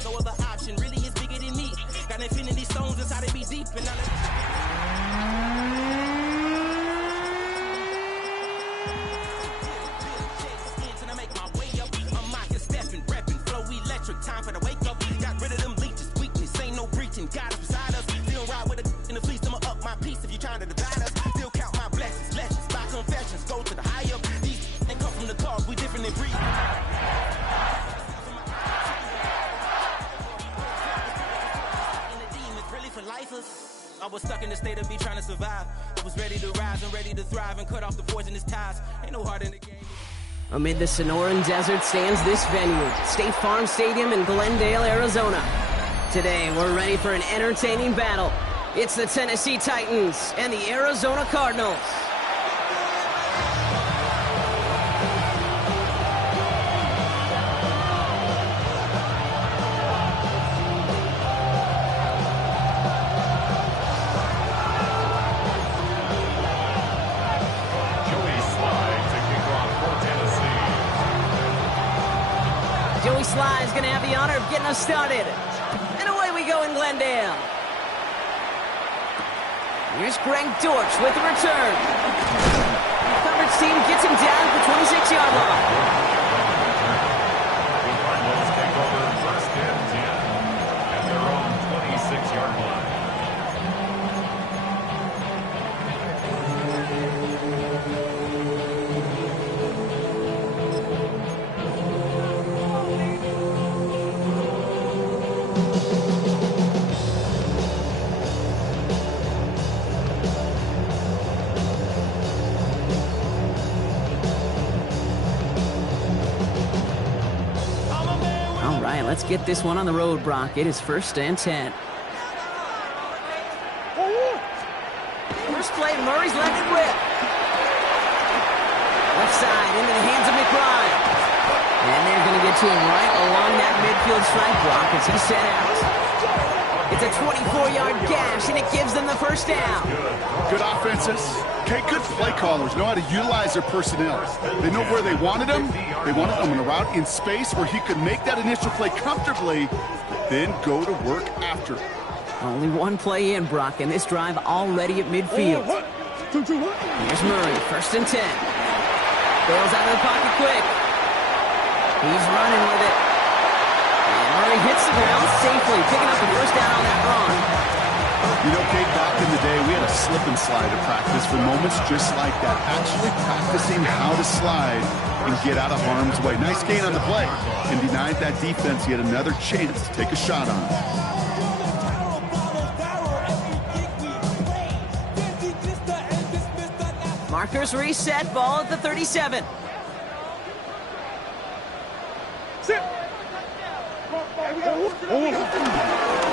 There's no other option, really is bigger than me. Got infinity stones inside of me deep, and time for the wake up. Got rid of them leeches, weakness, ain't no breaching. God is beside us. Still ride with a in the fleece, I'ma up my piece if you trying to divide us. Still count my blessings, legends, by confessions, go to the high up. These they come from the cause, we different than breed. I was stuck in the state of me trying to survive. I was ready to rise and ready to thrive and cut off the poisonous ties. Ain't no heart in the game. Amid the Sonoran Desert stands this venue, State Farm Stadium in Glendale, Arizona. Today, we're ready for an entertaining battle. It's the Tennessee Titans and the Arizona Cardinals. Sly is going to have the honor of getting us started. And away we go in Glendale. Here's Greg Dortch with the return. The coverage team gets him down at the 26-yard line. The Cardinals take over first and 10 at their own 26-yard line. Let's get this one on the road, Brock. It is first and 10. First play, Murray's letting it rip. Left side into the hands of McBride. And they're going to get to him right along that midfield strike block as he's set out. It's a 24-yard gash, and it gives them the first down. Good offenses. Okay, good play callers. Know how to utilize their personnel. They know where they wanted them. They wanted them on a route in space where he could make that initial play comfortably, then go to work after. Only one play in, Brock, and this drive already at midfield. Here's Murray, first and 10. Bails out of the pocket quick. He's running with it. And Murray hits the ground safely, picking up the first down on that run. You know, Kate, back in the day, we had a slip and slide to practice for moments just like that. Actually practicing how to slide and get out of harm's way. Nice gain on the play. And denied that defense yet another chance to take a shot on it. Markers reset, ball at the 37.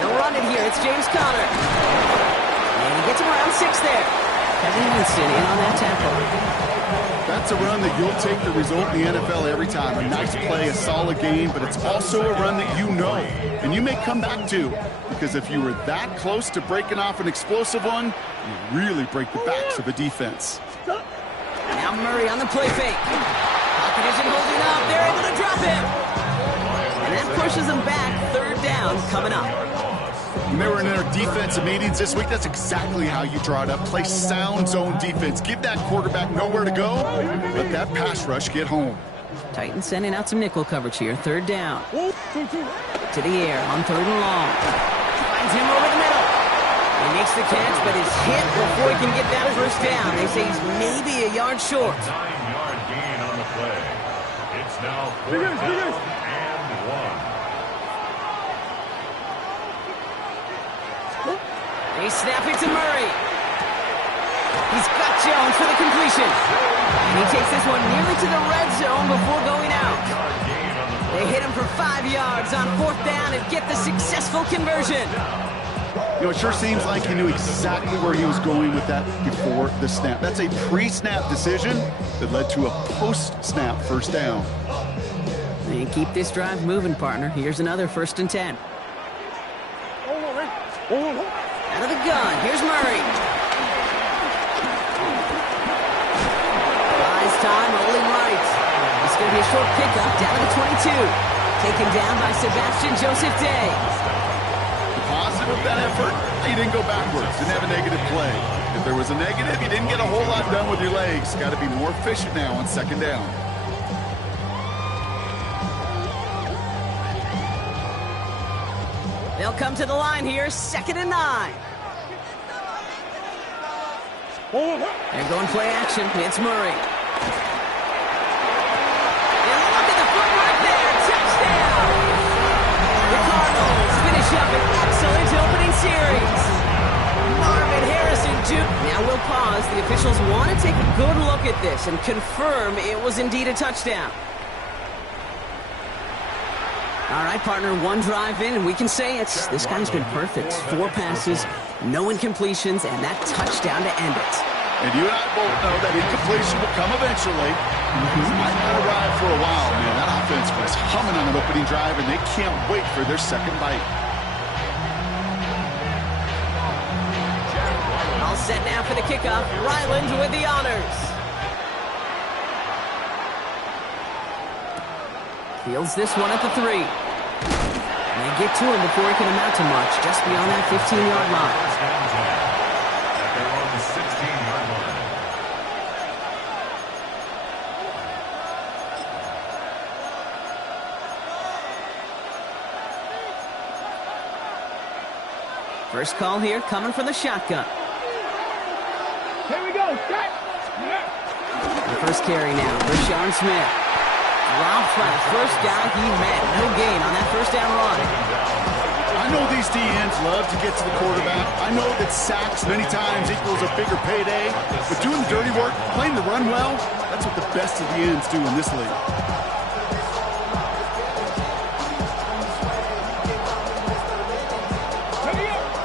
No running here, it's James Conner. And he gets him around 6 there. Kevin Winston in on that tackle. That's a run that you'll take the result in the NFL every time. A nice play, a solid game, but it's also a run that you know and you may come back to, because if you were that close to breaking off an explosive one, you really break the backs of a defense. Now Murray on the play fake. Pocket isn't holding up. They're able to drop him. And that pushes them back. Third down coming up. When they were in their defensive meetings this week, that's exactly how you draw it up. Play sound zone defense. Give that quarterback nowhere to go. Let that pass rush get home. Titans sending out some nickel coverage here. Third down. To the air on third and long. Finds him over the middle. He makes the catch, but is hit before he can get that first down. They say he's maybe a yard short. 9-yard gain on the play. It's now 4th and 1. They snap it to Murray. He's got Jones for the completion. And he takes this one nearly to the red zone before going out. They hit him for 5 yards on 4th down and get the successful conversion. You know, it sure seems like he knew exactly where he was going with that before the snap. That's a pre-snap decision that led to a post-snap first down. And keep this drive moving, partner. Here's another 1st and 10. Out of the gun, here's Murray. Buys time, rolling right. It's going to be a short pickup down to the 22. Taken down by Sebastian Joseph Day. The positive of that effort, you didn't go backwards, didn't have a negative play. If there was a negative, you didn't get a whole lot done with your legs. Got to be more efficient now on second down. They'll come to the line here, 2nd and 9. They're going play action. It's Murray. And look at the footwork there. Touchdown! The Cardinals finish up an excellent opening series. Marvin Harrison Jr. Now we'll pause. The officials want to take a good look at this and confirm it was indeed a touchdown. All right, partner, one drive in, and we can say it's this guy's been perfect. 4 passes, no incompletions, and that touchdown to end it. And you and I both know that incompletion will come eventually. It might not arrive for a while, man. That offense was humming on an opening drive, and they can't wait for their second bite. All set now for the kickoff. Ryland with the honors. Fields this one at the 3. And they get to him before he can amount to much, just beyond that 15-yard line. They're on the 16-yard line. First call here coming from the shotgun. Here we go. Start. The first carry now for Sean Smith. Dropped by the first down he met. No gain on that first down run. I know these DNs love to get to the quarterback. I know that sacks many times equals a bigger payday. But doing the dirty work, playing the run well, that's what the best of the ends do in this league.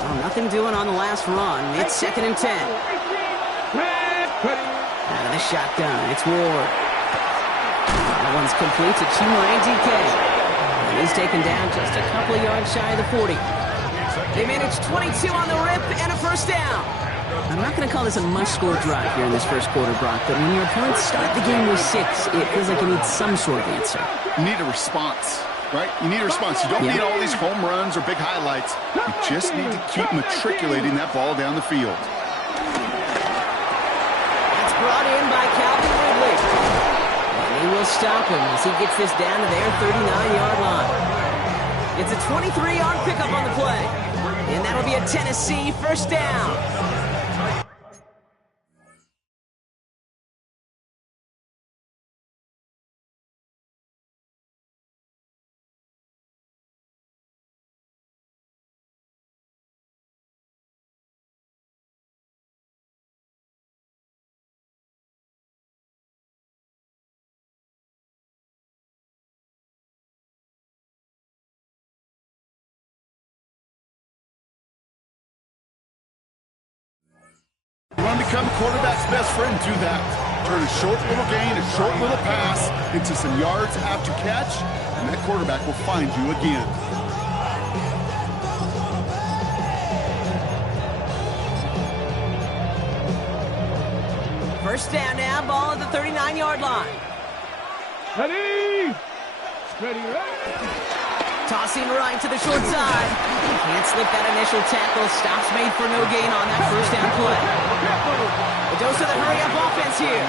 Well, nothing doing on the last run. It's 2nd and 10. Out of the shotgun, it's Ward. That one's complete to Chimere DK. And he's taken down just a couple of yards shy of the 40. They managed 22 on the rip and a first down. I'm not going to call this a must-score drive here in this first quarter, Brock, but when your opponents start the game with 6, it feels like you need some sort of answer. You need a response, right? You need a response. You don't need all these home runs or big highlights. You just need to keep matriculating that ball down the field. It's brought in by Calvin Ridley. He will stop him as he gets this down to their 39-yard line. It's a 23-yard pickup on the play. And that'll be a Tennessee first down. You want to become a quarterback's best friend, do that. Turn a short little gain, a short little pass into some yards after catch, and that quarterback will find you again. First down now, ball at the 39-yard line. Ready. Ready, ready. Tossing right to the short side. Can't slip that initial tackle. Stops made for no gain on that first down play. A dose of the hurry-up offense here.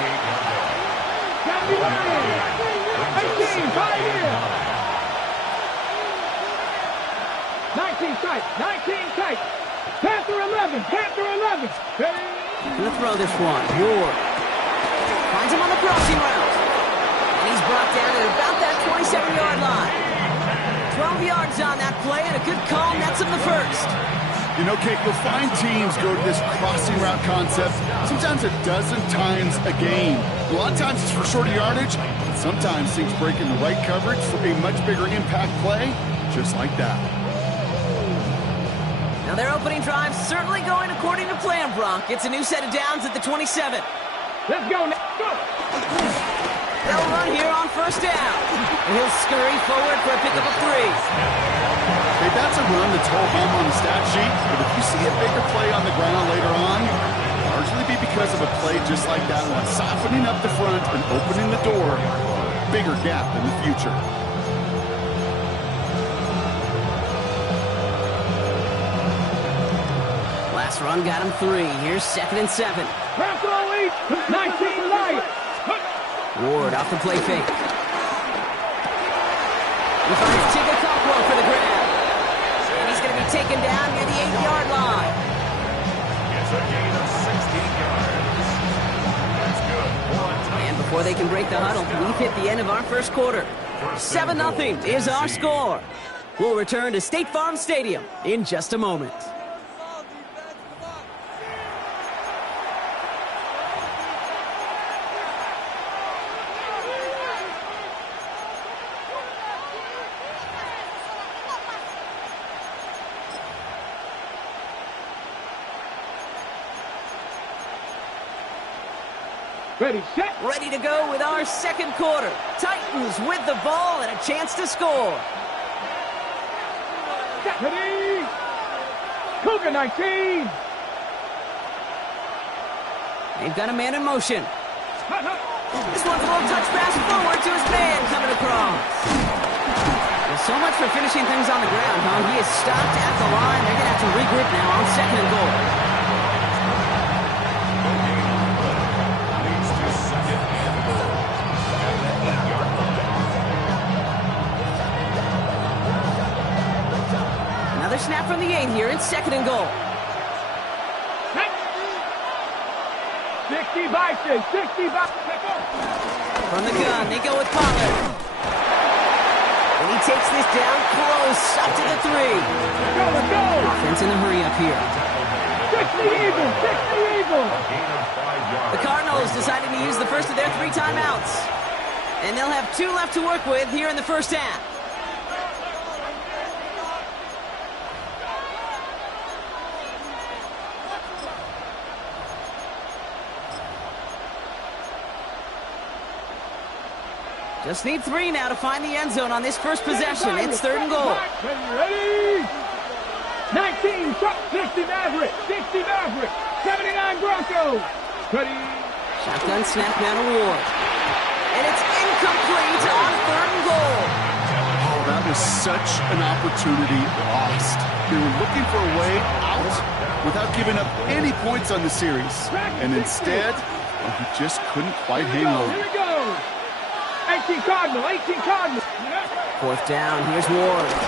18, 5 in. 19 tight, 19 tight. Panther 11, Panther 11. Ready. Gonna throw this one. Ward finds him on the crossing route. And he's brought down at about that 27-yard line. 12 yards on that play, and a good call nets him the first. You know, Kate, you'll find teams go to this crossing route concept sometimes a dozen times a game. A lot of times it's for shorter yardage, but sometimes things break in the right coverage for a much bigger impact play, just like that. Now their opening drive certainly going according to plan, Brock. It's a new set of downs at the 27. Let's go, Nick. Go. They'll run here on first down. And he'll scurry forward for a pickup of 3. Okay, that's a run that's all home on the stat sheet, but if you see a bigger play on the ground later on, it'll largely be because of a play just like that one, softening up the front and opening the door, bigger gap in the future. Pass run got him 3. Here's 2nd and 7. Pass only. 19 light. Ward off the play fake. He finds Tigger Cockwell for the grab. And he's going to be taken down near the 8-yard line. It's a gain of 16 yards. That's good. And before they can break the huddle, we've hit the end of our first quarter. 7-0 is our score. We'll return to State Farm Stadium in just a moment. Ready, set. Ready to go with our second quarter. Titans with the ball and a chance to score. Ready. Cougar 19. They've got a man in motion. This one's a little touch pass forward to his man coming across. Well, so much for finishing things on the ground, huh? He is stopped at the line. They're going to have to regroup now on 2nd and goal. Leads to 2nd and goal. At the 8-yard line. Another snap from the 8 here in 2nd and goal. 60 Bison, 60 Bison. From the gun, they go with Pollard. And he takes this down close, up to the 3. Let's go. Offense in a hurry up here. 60 Eagles, 60 Eagles. A gain of 5 yards. The Cardinals decided to use the first of their 3 timeouts. And they'll have 2 left to work with here in the first half. Just need 3 now to find the end zone on this first possession. It's 3rd and goal. Ready? 19, 60 Maverick, 60 Maverick, 79 Broncos. Ready? Shotgun snap now to Ward. And it's incomplete on 3rd and goal. Oh, that was such an opportunity lost. They were looking for a way out without giving up any points on the series. And instead, well, he just couldn't quite hang on. Here we go. 18 Cardinal, 18 Cardinal. 4th down, here's Ward. And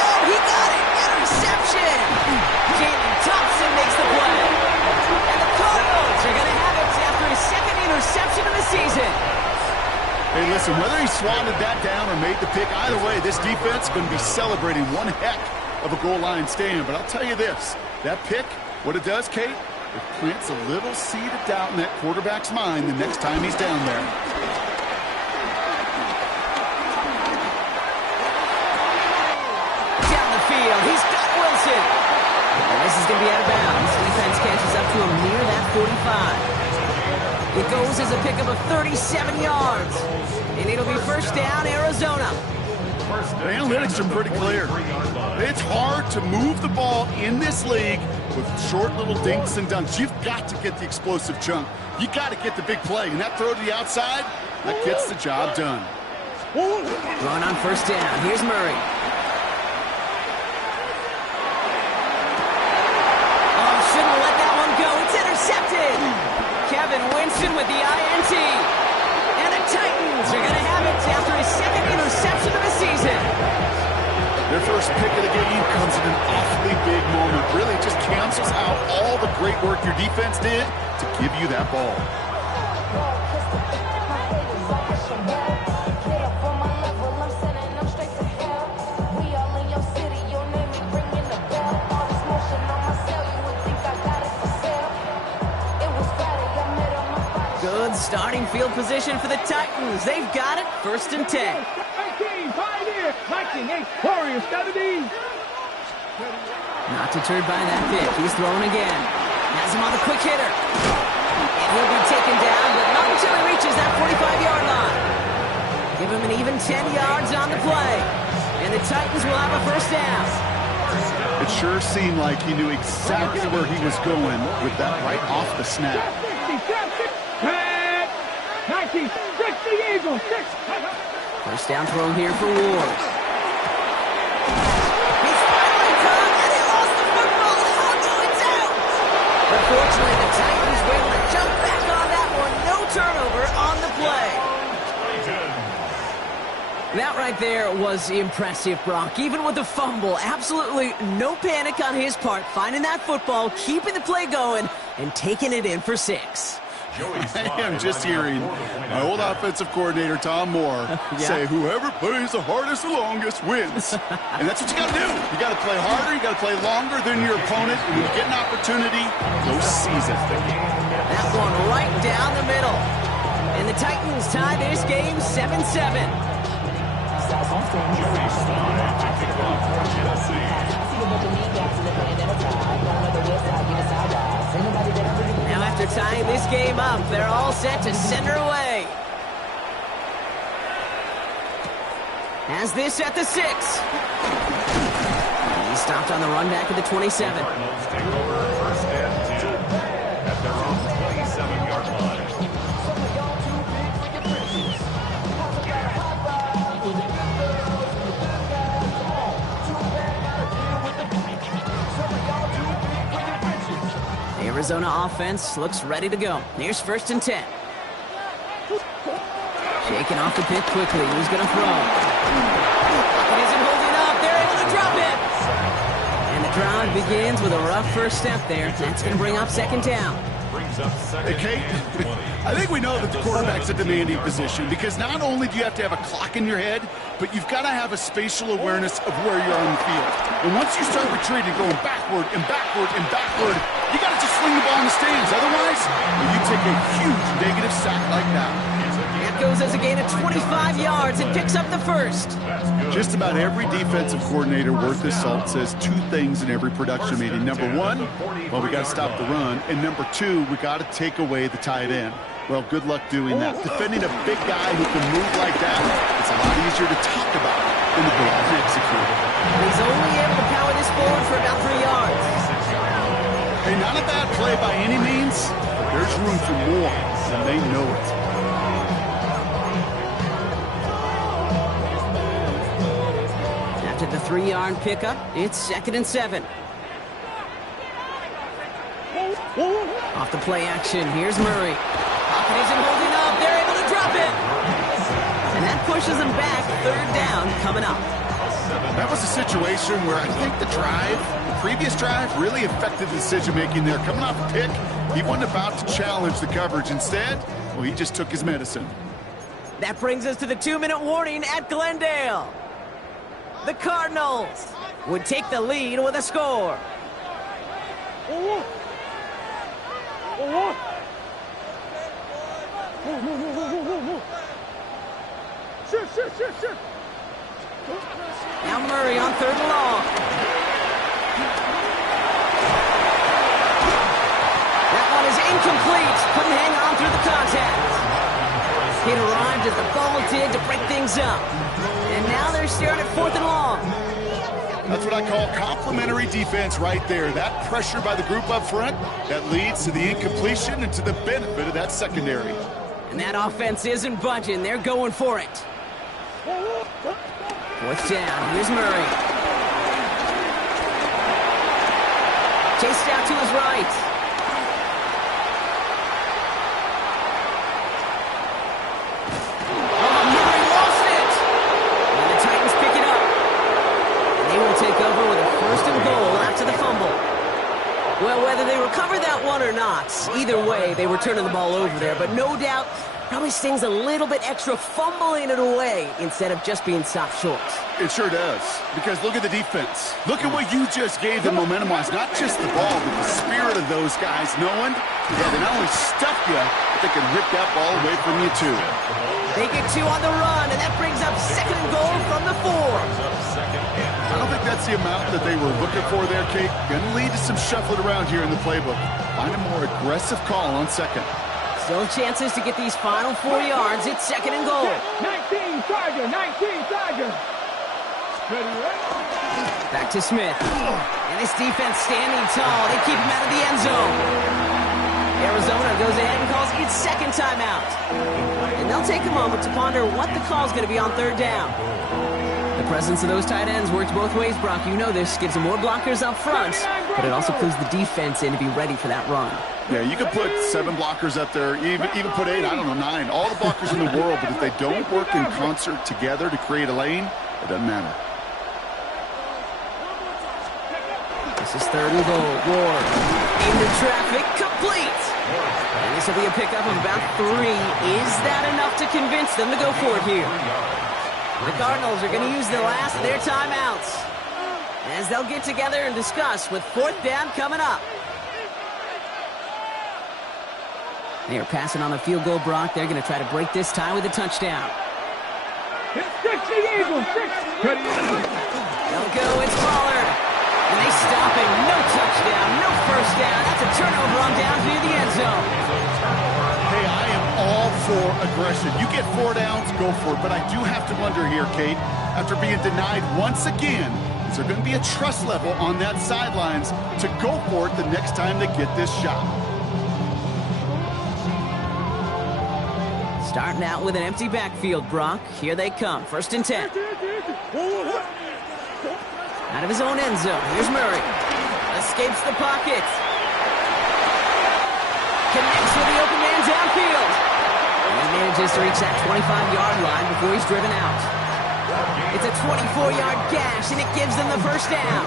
oh, he got it! Interception! Jalen Thompson makes the play. And the Cardinals are going to have it after his 2nd interception of the season. Hey, listen, whether he swatted that down or made the pick, either way, this defense is going to be celebrating one heck of a goal line stand. But I'll tell you this, that pick, what it does, Kate, it plants a little seed of doubt in that quarterback's mind the next time he's down there. Down the field, he's got Wilson. And this is going to be out of bounds. Defense catches up to him near that 45. It goes as a pickup of 37 yards. And it'll be first down, Arizona. The analytics are pretty clear. It's hard to move the ball in this league with short little dinks and dunks. You've got to get the explosive chunk. You got to get the big play. And that throw to the outside, that gets the job done. Run on first down. Here's Murray. Oh, shouldn't have let that one go. It's intercepted. Kevin Winston with the INT. And the Titans are going to have it after his 2nd interception of the season. Their first pick of the game comes at an awfully big moment. Really just cancels out all the great work your defense did to give you that ball. Good starting field position for the Titans. They've got it. 1st and 10. 19, Pioneer, 19, 8, Warriors, 70. Not deterred by that pick. He's throwing again. Has him on the quick hitter. And he'll be taken down, but not until he reaches that 45-yard line. Give him an even 10 yards on the play. And the Titans will have a first down. It sure seemed like he knew exactly where he was going with that right off the snap. 60, 60 Eagles, 6. First down throw here for Ward. He's finally done, and he lost the football. That right there was impressive, Brock. Even with the fumble, absolutely no panic on his part. Finding that football, keeping the play going, and taking it in for 6. I am just hearing my old offensive coordinator, Tom Moore, say, whoever plays the hardest and longest wins. And that's what you got to do. You got to play harder. You got to play longer than your opponent. And when you get an opportunity, go seize it. That one right down the middle. And the Titans tie this game 7-7. Now after tying this game up, they're all set to send her away. Has this at the 6. He stopped on the run back at the 27. Cardinals take over first and 10 at their own 27-yard line. The Arizona offense looks ready to go. Here's first and 10. Shaking off the pick quickly. Who's going to throw? It isn't holding up. They're able to drop it. And the drive begins with a rough first step there. That's going to bring up second down. Hey, Kate, I think we know that the quarterback's a demanding position because not only do you have to have a clock in your head, but you've got to have a spatial awareness of where you are on the field. And once you start retreating, going backward and backward and backward, you got to just sling the ball in the stands. Otherwise, you take a huge negative sack like that. That goes as a gain of 25 yards and picks up the first. Just about every defensive coordinator worth his salt says 2 things in every production meeting. Number 1, well, we got to stop the run. And number 2, we got to take away the tight end. Well, good luck doing that. Defending a big guy who can move like that, it's a lot easier to talk about than to go out and execute. He's only able to power this forward for about 3 yards. Hey, not a bad play by any means, but there's room for more, and they know it. After the 3-yard pickup, it's second and 7. Off the play action, here's Murray. Pocket isn't holding up, they're able to drop it. And that pushes them back, third down coming up. That was a situation where I think the previous drive, really affected the decision-making there. Coming off a pick, he wasn't about to challenge the coverage. Instead, well, he just took his medicine. That brings us to the 2-minute warning at Glendale. The Cardinals would take the lead with a score. Now Murray on third and long. That one is incomplete. Couldn't hang on through the contact. It arrived as the ball did to break things up. And now they're staring at fourth and long. That's what I call complementary defense right there. That pressure by the group up front, that leads to the incompletion and to the benefit of that secondary. And that offense isn't budging. They're going for it. Fourth down. Here's Murray. Chased out to his right. Oh, Murray lost it. And the Titans pick it up. And they will take over with a first and goal after the fumble. Well, whether they recover that one or not, either way, they were turning the ball over there. But no doubt, probably stings a little bit extra fumbling it away instead of just being stopped short. It sure does, because look at the defense. Look at what you just gave them momentum-wise. Not just the ball, but the spirit of those guys knowing, yeah, they not only stuff you, but they can rip that ball away from you, too. They get 2 on the run, and that brings up second and goal from the 4. I don't think that's the amount that they were looking for there, Kate. Gonna lead to some shuffling around here in the playbook. Find a more aggressive call on second. Still chances to get these final 4 yards. It's second and goal. 19 Tiger, 19 Tiger. Back to Smith. And this defense standing tall. They keep him out of the end zone. Arizona goes ahead and calls its second timeout. And they'll take a moment to ponder what the call is going to be on third down. The The presence of those tight ends works both ways, Brock. You know this. Gives them more blockers up front, but it also clues the defense in to be ready for that run. Yeah, you could put 7 blockers up there, even put 8, I don't know, 9. All the blockers in the world, but if they don't work in concert together to create a lane, it doesn't matter. This is 3rd and goal. Ward into traffic, complete. And this will be a pickup of about 3. Is that enough to convince them to go for it here? The Cardinals are going to use the last of their timeouts as they'll get together and discuss with 4th down coming up. They are passing on the field goal, Brock. They're going to try to break this tie with a touchdown. It's 60 Eagles, 6. They'll go, it's Pollard. And they stop him. No touchdown, no first down. That's a turnover on down near the end zone. Hey, I am all for aggression. You get 4 downs, go for it. But I do have to wonder here, Kate, after being denied once again, is there going to be a trust level on that sidelines to go for it the next time they get this shot? Starting out with an empty backfield, Brock. Here they come. 1st and 10. Out of his own end zone. Here's Murray. Escapes the pocket. Connects with the open man downfield. And he manages to reach that 25-yard line before he's driven out. It's a 24-yard gash, and it gives them the first down.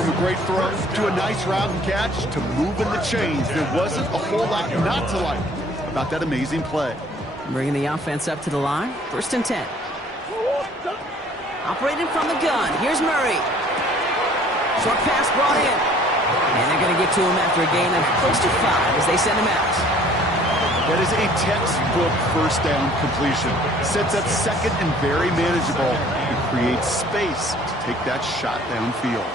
From a great throw to a nice route and catch to moving the chains, there wasn't a whole lot not to like about that amazing play. Bringing the offense up to the line. 1st and 10. Operating from the gun. Here's Murray. Short pass brought in. And they're going to get to him after a gain of close to 5 as they send him out. That is a textbook first down completion. Sets up 2nd and very manageable and creates space to take that shot downfield.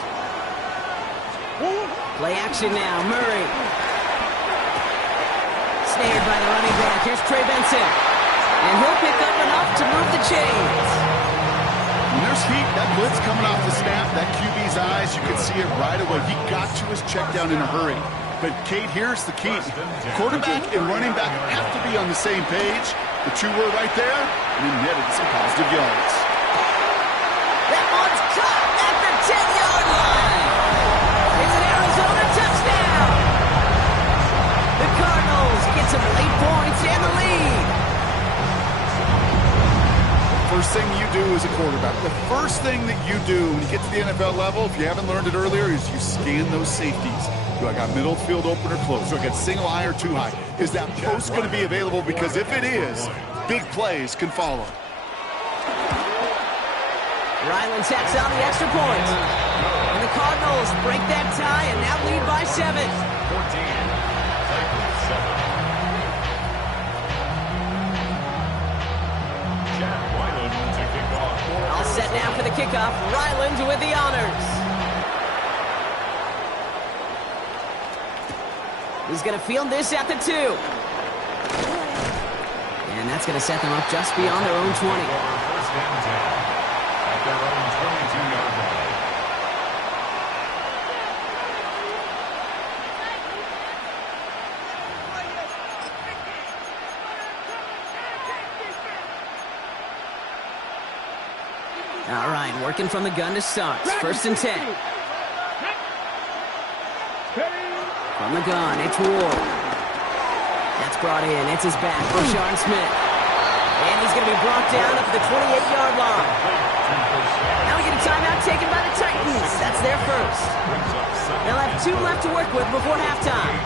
Play action now. Murray. Snared by the running back. Here's Trey Benson. And he'll pick up enough to move the chains. When there's heat, that blitz coming off the snap, that QB's eyes, you can see it right away. He got to his check down in a hurry. But, Kate, here's the key. Quarterback and running back have to be on the same page. The 2 were right there, and he netted some positive yards. That one's caught at the 10-yard line. It's an Arizona touchdown. The Cardinals get some late points and the lead. First thing you do as a quarterback, the first thing that you do when you get to the NFL level, if you haven't learned it earlier, is you scan those safeties. Do I got middle field open or close? Do I got single high or 2 high? Is that post going to be available? Because if it is, big plays can follow. Ryland tacks on the extra point. And the Cardinals break that tie and now lead by 7. 14. All set now for the kickoff. Ryland with the honors. He's going to field this at the 2. And that's going to set them up just beyond their own 20. 1st and 10 at their own 22-yard line. All right, working from the gun to start. 1st and 10. From the gun, it's Ward. That's brought in. It's his back, Rashard Smith. And he's going to be brought down up to the 28-yard line. Now we get a timeout taken by the Titans. That's their first. They'll have 2 left to work with before halftime.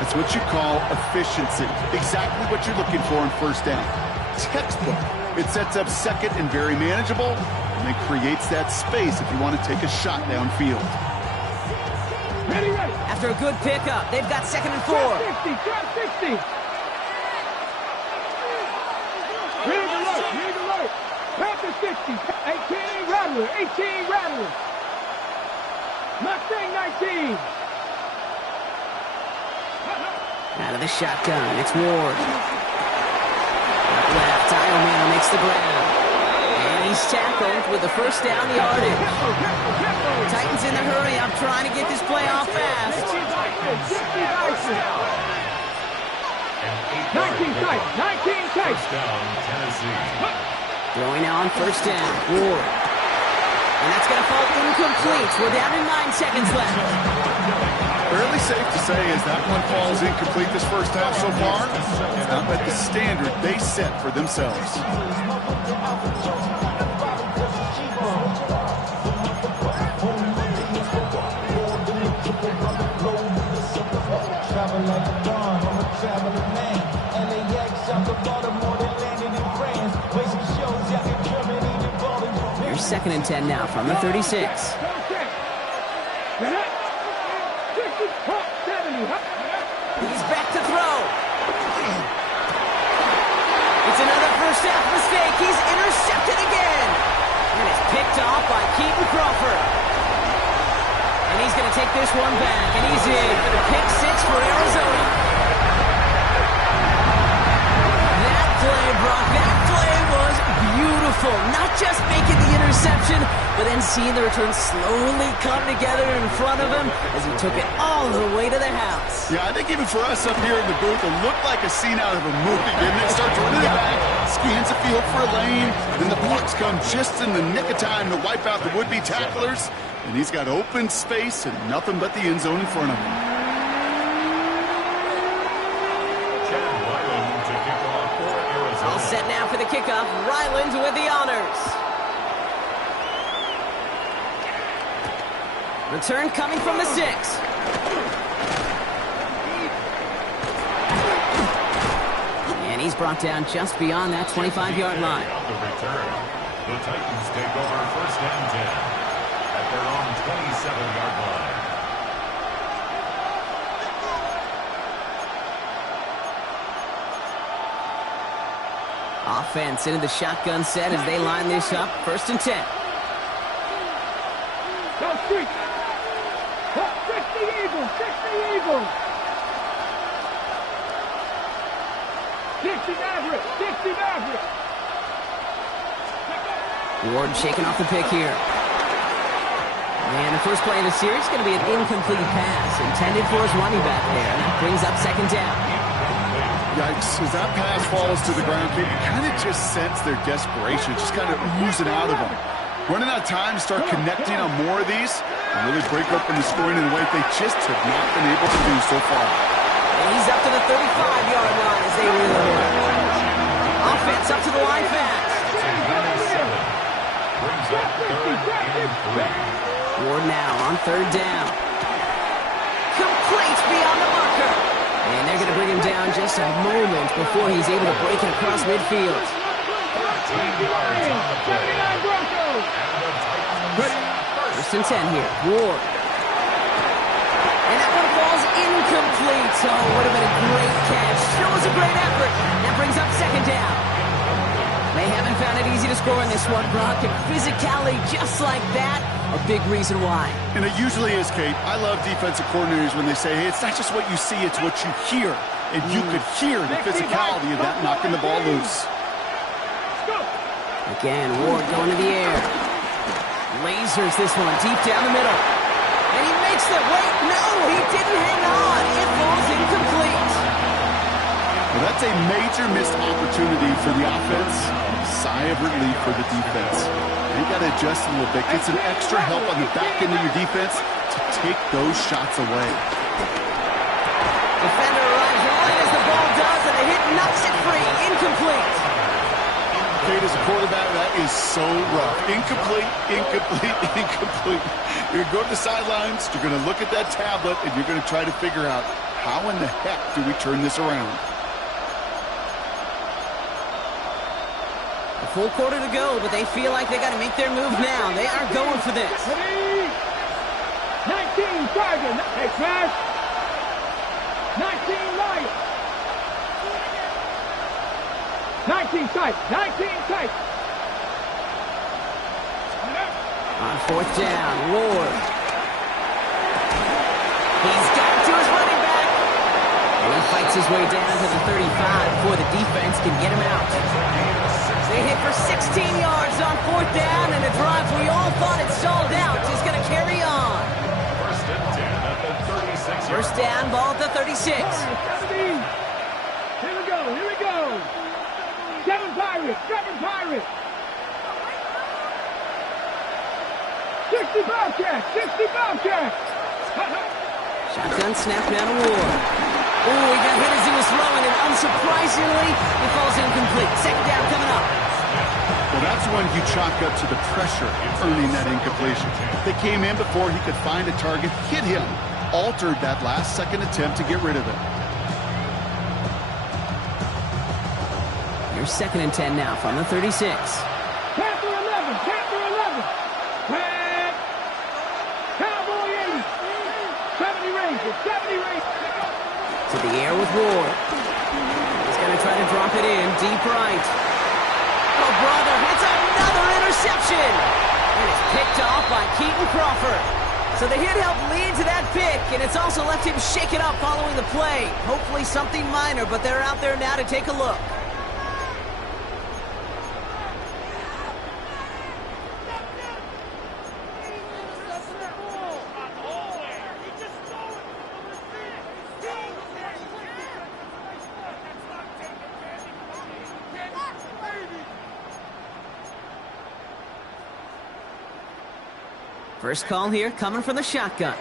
That's what you call efficiency. Exactly what you're looking for in 1st down. Textbook. It sets up 2nd and very manageable, and it creates that space if you want to take a shot downfield. Ready. After a good pickup, they've got 2nd and 4. 60. Ready to load. Panther 60. 18 Rattler. Mustang 19. Out of the shotgun, it's Ward. Left, Iomano makes the grab. And he's tackled with the first down yardage. Titans in the hurry up, trying to get this play off fast. 19 tight. First down, Tennessee. Throwing now on 1st down. Ward. And that's going to fall incomplete. We're down to 9 seconds left. Fairly safe to say as that one falls incomplete this first half so far, it's not met the standard they set for themselves. Here's 2nd and 10 now from the 36. He's back to throw. It's another first half mistake. He's intercepted again. And it's picked off by Keaton Crawford. And he's going to take this one back. And he's in for the pick 6 for Arizona. That play, Brock, that play was beautiful. Not just making the interception, but then seeing the return slowly come together in front of him as he took it all the way to the house. Yeah, I think even for us up here in the booth, it looked like a scene out of a movie, didn't it? Starts running it back, scans the field for a lane, then the blocks come just in the nick of time to wipe out the would-be tacklers, and he's got open space and nothing but the end zone in front of him. All set now for the kickoff. Ryland with the honors. Return coming from the 6. And he's brought down just beyond that 25-yard line. The return. The Titans take over 1st and 10 at their own 27-yard line. Offense into the shotgun set as they line this up. 1st and 10. Go street. 60 Eagles, 60 Eagles. 60 Maverick, 60 Maverick. Ward shaking off the pick here. And the first play of the series is going to be an incomplete pass intended for his running back there. And that brings up 2nd down. Yikes, as that pass falls to the ground, you kind of just sense their desperation, just kind of oozing out of them. Running out of time to start connecting on more of these and really break open the scoring in a way they just have not been able to do so far. And he's up to the 35-yard line as they reload. Offense up to the line fast. Ward now on 3rd down. Complete beyond the marker. And they're going to bring him down just a moment before he's able to break it across midfield. 1st and 10 here. Ward. And that one falls incomplete. Oh, would have been a great catch. Shows a great effort. That brings up 2nd down. They haven't found it easy to score in this one, Brock. And physicality just like that, a big reason why. And it usually is, Kate. I love defensive coordinators when they say, hey, it's not just what you see, it's what you hear. And you could hear the physicality of that knocking the ball loose. Again, Ward going to the air. Lasers this one deep down the middle. And he makes the wait. No, he didn't hang on. It falls incomplete. Well, that's a major missed opportunity for the offense. Sigh of relief for the defense. You got to adjust a little bit. Get some extra help on the back end of your defense to take those shots away. Defender arrives right as the ball does, and the hit knocks it free. Incomplete. Kate, as a quarterback, that is so rough. Incomplete, incomplete, incomplete. You're going to go to the sidelines, you're going to look at that tablet, and you're going to try to figure out how in the heck do we turn this around. A full quarter to go, but they feel like they got to make their move now. They are going for this. 19 Tiger. Hey, Trash. 19 Lion. 19 tight. 19 tight. On 4th down, Ward. He's got it to his running back. And he fights his way down to the 35 before the defense can get him out. They hit for 16 yards on 4th down, and a drive we all thought it stalled out is going to carry on. 1st and 10 at the 36. 1st down, ball at the 36. Here we go. Here we go. 7 Pirates. 7 Pirates. Bobcat, 60 Bobcat. Shotgun snap down to Ward. Oh, he got hit as he was throwing, and unsurprisingly, he falls incomplete. Second down coming up. Well, that's when you chalk up to the pressure earning that incompletion. They came in before he could find a target, hit him, altered that last-second attempt to get rid of it. Here's 2nd and 10 now from the 36. Panther 11, Panther 11. Pat. Cowboy 80. 70 Rangers, 70 Rangers. To the air with Ward. He's going to try to drop it in, deep right. Oh, brother, it's another interception! And it's picked off by Keaton Crawford. So the hit helped lead to that pick, and it's also left him shaken up following the play. Hopefully something minor, but they're out there now to take a look. First call here coming from the shotgun.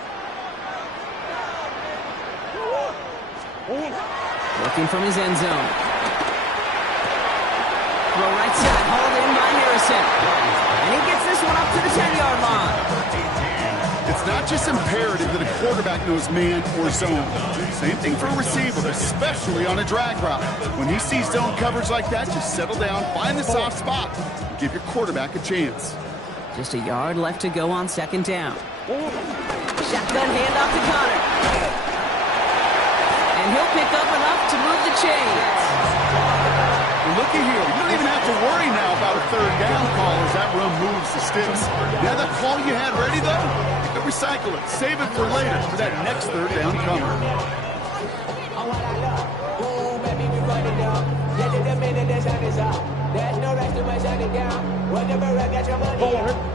Looking from his end zone. Throw right side, hauled in by Harrison. And he gets this one up to the 10-yard line. It's not just imperative that a quarterback knows man or zone. Same thing for a receiver, especially on a drag route. When he sees zone coverage like that, just settle down, find the soft spot, and give your quarterback a chance. Just a yard left to go on 2nd down. Shotgun handoff to Connor. And he'll pick up enough to move the chains. Looky here, you don't even have to worry now about a 3rd down call as that run moves the sticks. Now that call you had ready, though, you can recycle it. Save it for later, for that next 3rd down comer.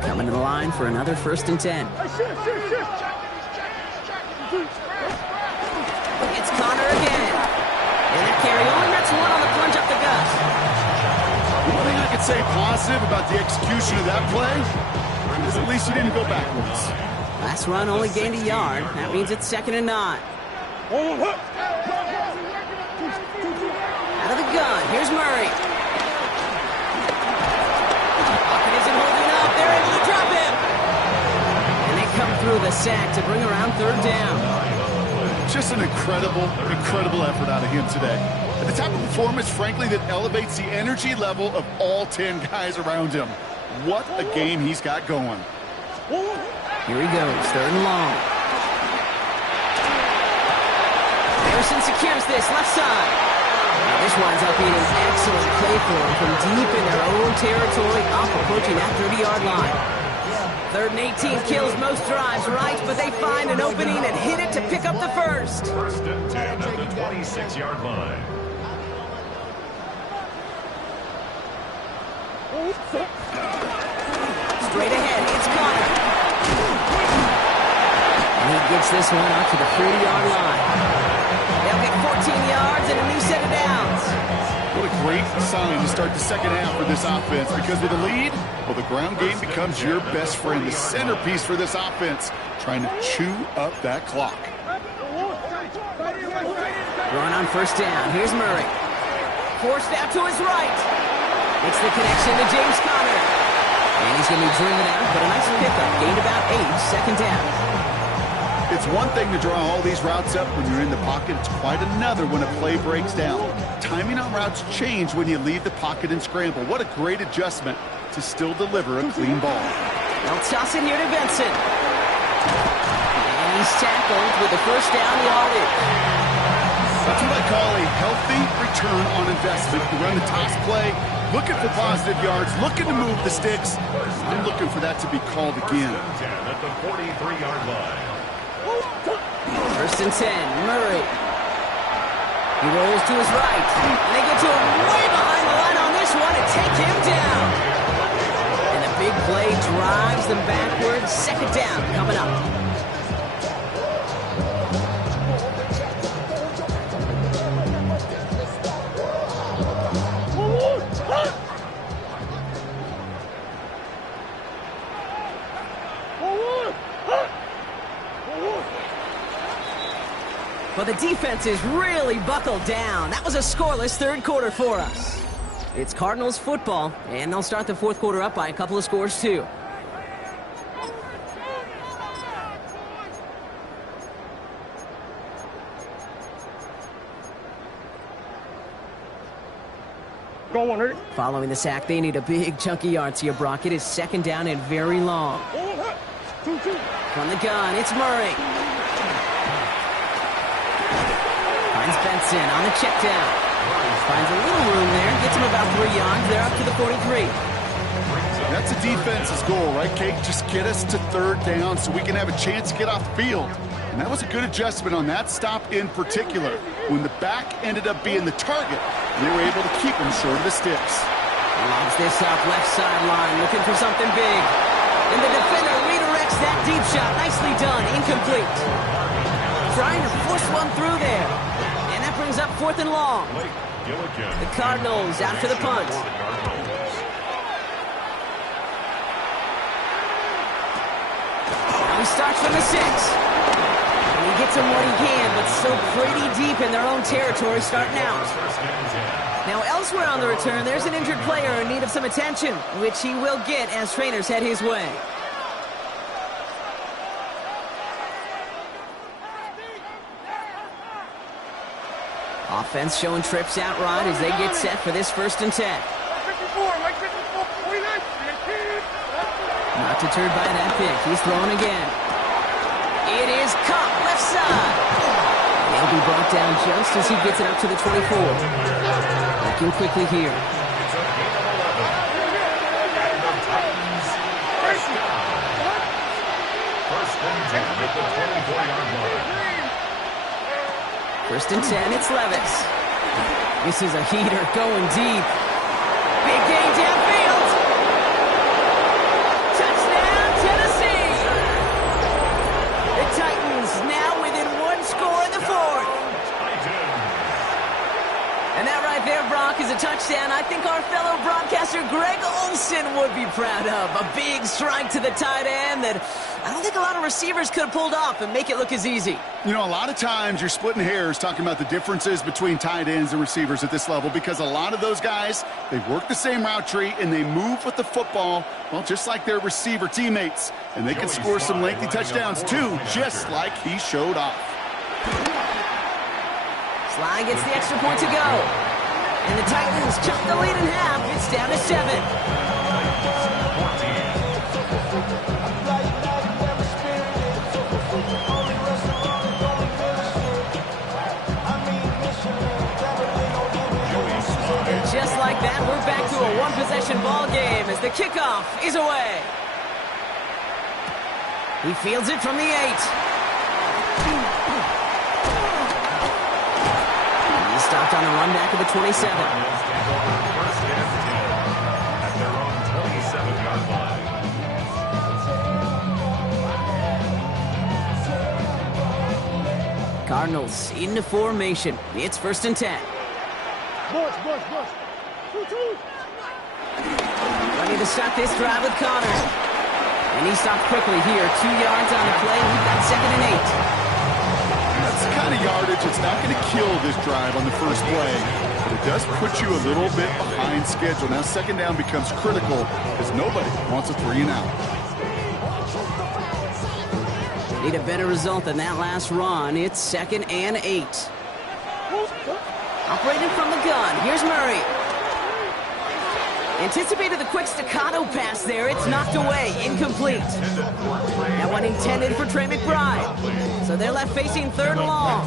Coming to the line for another 1st and 10. It's Connor again. And that carry only gets one on the plunge up the gut. One thing I could say positive about the execution of that play is at least you didn't go backwards. Last run only gained a yard. That means it's 2nd and 9. Out of the gun, here's Murray. Pocket isn't holding up. They're able to drop him. And they come through the sack to bring around 3rd down. Just an incredible effort out of him today. And the type of performance, frankly, that elevates the energy level of all 10 guys around him. What a game he's got going. Here he goes, 3rd and long. Harrison secures this, left side. Now this winds up being an excellent play for him from deep in their own territory, up approaching that 30-yard line. 3rd and 18 kills most drives, right? But they find an opening and hit it to pick up the first. 1st and 10 at the 26-yard line. Straight ahead, it's Connor. And he gets this one out to the 40-yard line. They'll get 14 yards and a new set of downs. What a great sign to start the 2nd half for this offense, because with a lead, well, the ground game becomes your best friend, the centerpiece for this offense, trying to chew up that clock. Run on 1st down. Here's Murray. Forced out to his right. It's the connection to James Conner. And he's going to be driven out, but a nice pickup. Gained about 8, 2nd down. It's one thing to draw all these routes up when you're in the pocket. It's quite another when a play breaks down. Timing on routes change when you leave the pocket and scramble. What a great adjustment to still deliver a clean ball. They'll toss it here to Benson. And he's tackled with the 1st down yardage. That's what I call a healthy return on investment. You run the toss play, looking for positive yards, looking to move the sticks. I'm looking for that to be called again. 10 at the 43-yard line. 1st and 10, Murray. He rolls to his right. And they get to him way behind the line on this one and take him down. And the big play drives them backwards. 2nd down coming up. But the defense is really buckled down. That was a scoreless third quarter for us. It's Cardinals football, and they'll start the fourth quarter up by a couple of scores, too. Following the sack, they need a big chunky yards here, Brock. It is second down and very long. From the gun, it's Murray. Finds Benson on the check down. Finds a little room there, gets him about 3 yards. They're up to the 43. That's a defense's goal, right, Kate? Just get us to third down so we can have a chance to get off the field. And that was a good adjustment on that stop in particular. When the back ended up being the target, they were able to keep him short of the sticks. Lobs this up left sideline, looking for something big. And the defender redirects that deep shot. Nicely done. Incomplete. Trying to force one through there. And that brings up 4th and long. The Cardinals out for the punt. Now he starts from the 6. And he gets him what he can, but still pretty deep in their own territory starting out. Now elsewhere on the return, there's an injured player in need of some attention, which he will get as trainers head his way. Offense showing trips out right as they get set for this 1st and 10. Not deterred by that pick. He's throwing again. It is caught left side. He'll be brought down just as he gets it up to the 24. Looking quickly here. First and 10, it's Levis. This is a heater going deep. Big game downfield. Touchdown, Tennessee. The Titans now within 1 score in the 4th. And that right there, Brock, is a touchdown I think our fellow broadcaster Greg Olson would be proud of. A big strike to the tight end that I don't think a lot of receivers could have pulled off and make it look as easy. You know, a lot of times you're splitting hairs talking about the differences between tight ends and receivers at this level because a lot of those guys, they work the same route tree and they move with the football, well, just like their receiver teammates. And they can score some lengthy touchdowns too, just like he showed off. Sly gets the extra point to go. And the Titans chop the lead in half. It's down to 7. And just like that, we're back to a one-possession ball game as the kickoff is away. He fields it from the 8. Stopped on the run back of the 27. First and 10 at their own 27-yard line. Cardinals into formation. It's 1st and 10. Ready to start this drive with Connors. And he stopped quickly here. 2 yards on the play. We've got 2nd and 8. That's the kind of yardage that's not going to kill this drive on the first play, but it does put you a little bit behind schedule. Now 2nd down becomes critical because nobody wants a 3 and out. Need a better result than that last run. It's 2nd and 8. Operating from the gun. Here's Murray. Anticipated the quick staccato pass there. It's knocked away. Incomplete. That one intended for Trey McBride. So they're left facing 3rd and long.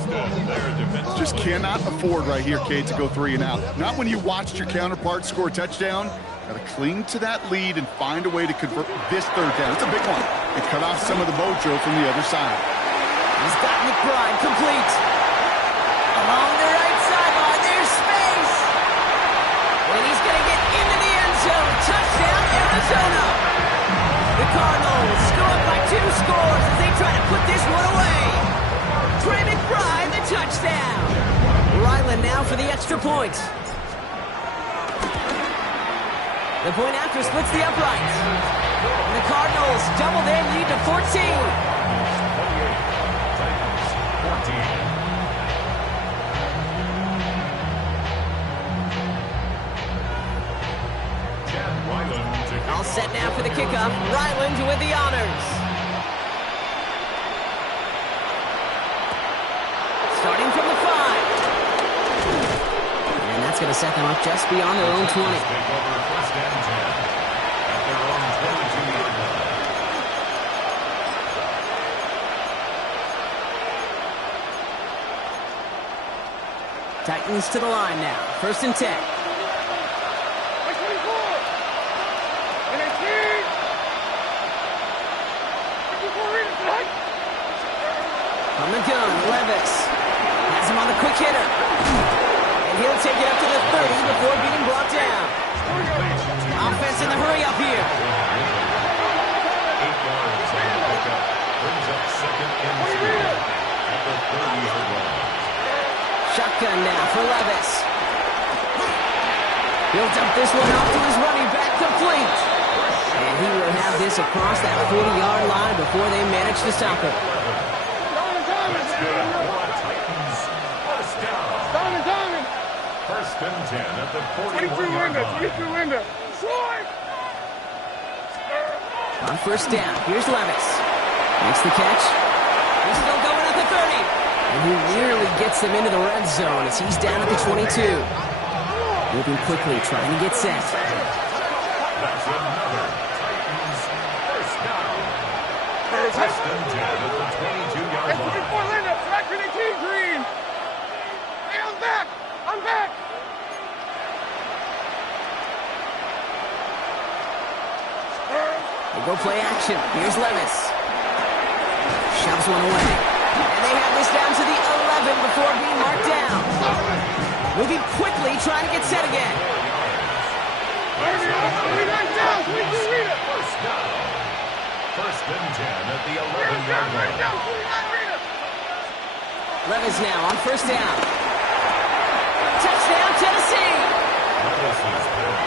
Just cannot afford right here, Kate, to go 3 and out. Not when you watched your counterpart score a touchdown. Got to cling to that lead and find a way to convert this 3rd down. It's a big one. And cut off some of the mojo from the other side. He's got McBride complete. Along the right sideline, there's space. And he's going to get into the end zone. Touchdown, Arizona. The Cardinals score up by 2 scores as they try to put this one away. Trey McBride, the touchdown. Ryland now for the extra point. The point after splits the uprights. And the Cardinals double their lead to 14. All set now for the kickoff. Ryland with the honors. Starting from the 5. And that's going to set them up just beyond their own 20. Take over first and 10 at their own 22-yard line. Titans to the line now. First and 10. From the gun, Levis has him on the quick hitter. And he'll take it up to the 30 before being brought down. Offense in the hurry up here. 8 yards on the pickup. Brings up second and 2 at the 30-yard line. Shotgun now for Levis. He'll dump this one off to his running back, complete. And he will have this across that 40-yard line before they manage to stop it. Titans, first down. First and 10 at the 41-yard line. On first down, here's Levis. Makes the catch. He's still going at the 30. And he nearly gets them into the red zone as he's down at the 22. Moving quickly, trying to get set. That's another Titans first down. First and 10 at the 22-yard line. I'm back. They go play action. Here's Levis. Shoves one away. And they have this down to the 11 before being marked down. Moving quickly, trying to get set again. First down. First and 10 at the 11-yard line. Levis now on first down. Touchdown, Tennessee.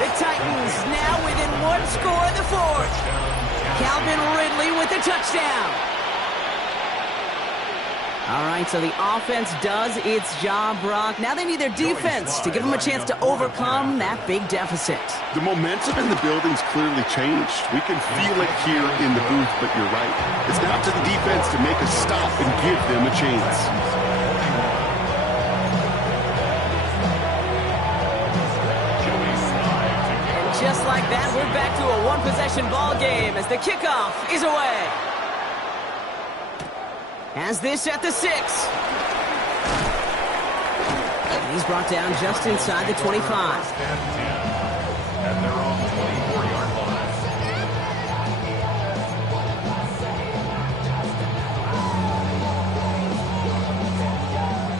The Titans now within one score in the fourth. Calvin Ridley with the touchdown. All right, so the offense does its job, Brock. Now they need their defense to give them a chance to overcome that big deficit. The momentum in the building's clearly changed. We can feel it here in the booth, but you're right. It's now up to the defense to make a stop and give them a chance. Just like that, we're back to a one-possession ball game as the kickoff is away. Has this at the 6. And he's brought down just inside the 25. First and 10 at their own 24-yard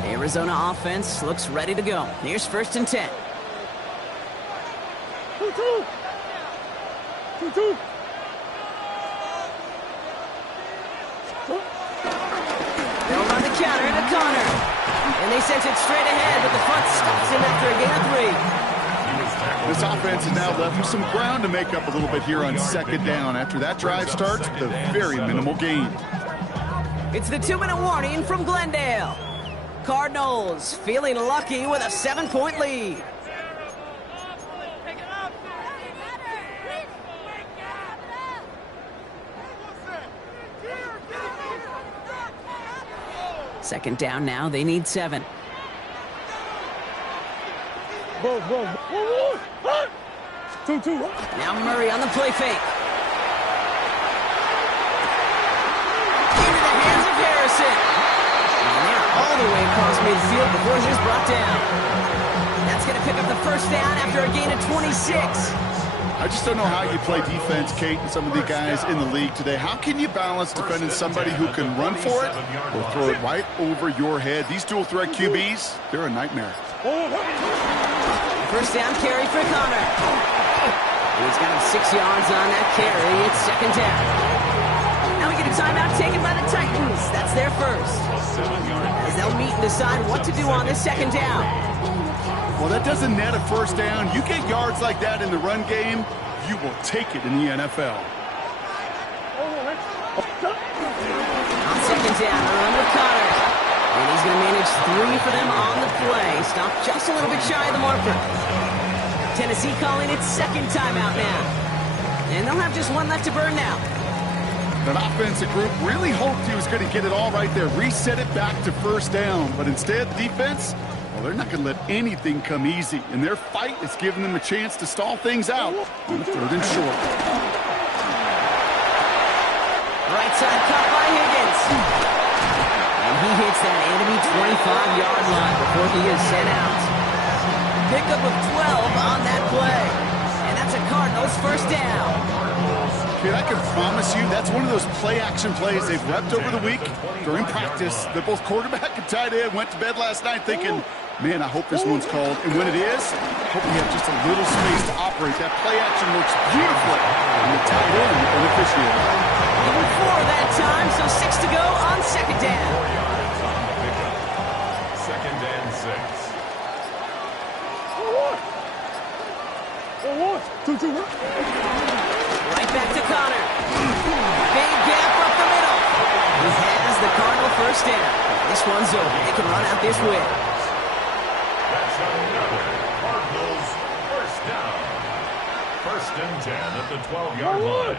line. Arizona offense looks ready to go. Here's first and 10. 2-2. They'll run the counter into Connor. And they sent it straight ahead, but the front stops him after a gain of 3. This offense has now left him some ground to make up a little bit here on second down after that drive starts with a very minimal gain. It's the 2-minute warning from Glendale. Cardinals feeling lucky with a 7-point lead. Second down now, they need 7. Whoa. 2-2. Now Murray on the play fake. Into the hands of Harrison. And they're all the way across midfield before he's brought down. That's going to pick up the first down after a gain of 26. I just don't know how you play defense, Kate, and some of the guys in the league today. How can you balance defending somebody who can run for it or throw it right over your head? These dual threat QBs, they're a nightmare. First down carry for Connor. He's got him 6 yards on that carry. It's second down. Now we get a timeout taken by the Titans. That's their first. As they'll meet and decide what to do on this second down. Well, that doesn't net a first down. You get yards like that in the run game, you will take it in the NFL. On second down, a run with Connor. And he's going to manage 3 for them on the play. Stopped just a little bit shy of the marker. Tennessee calling its second timeout now. And they'll have just one left to burn now. That offensive group really hoped he was going to get it all right there, reset it back to first down. But instead, defense, well, they're not going to let anything come easy. And their fight is giving them a chance to stall things out on the 3rd and short. Right side caught by Higgins. And he hits that enemy 25-yard line before he is sent out. Pickup of 12 on that play. And that's a Cardinals first down. Kid, I can promise you that's one of those play-action plays they've repped over the week during practice. That both quarterback and tight end went to bed last night thinking, man, I hope this one's called. And when it is, I hope we have just a little space to operate. That play-action works beautifully. And the tight end beneficiary. Number 4 that time, so 6 to go on second down. 2nd and 6. Right back to Connor. Big gap up the middle. He has the Cardinal first down. This one's over. They can run out this win. That's another Cardinals first down. 1st and 10 at the 12-yard line.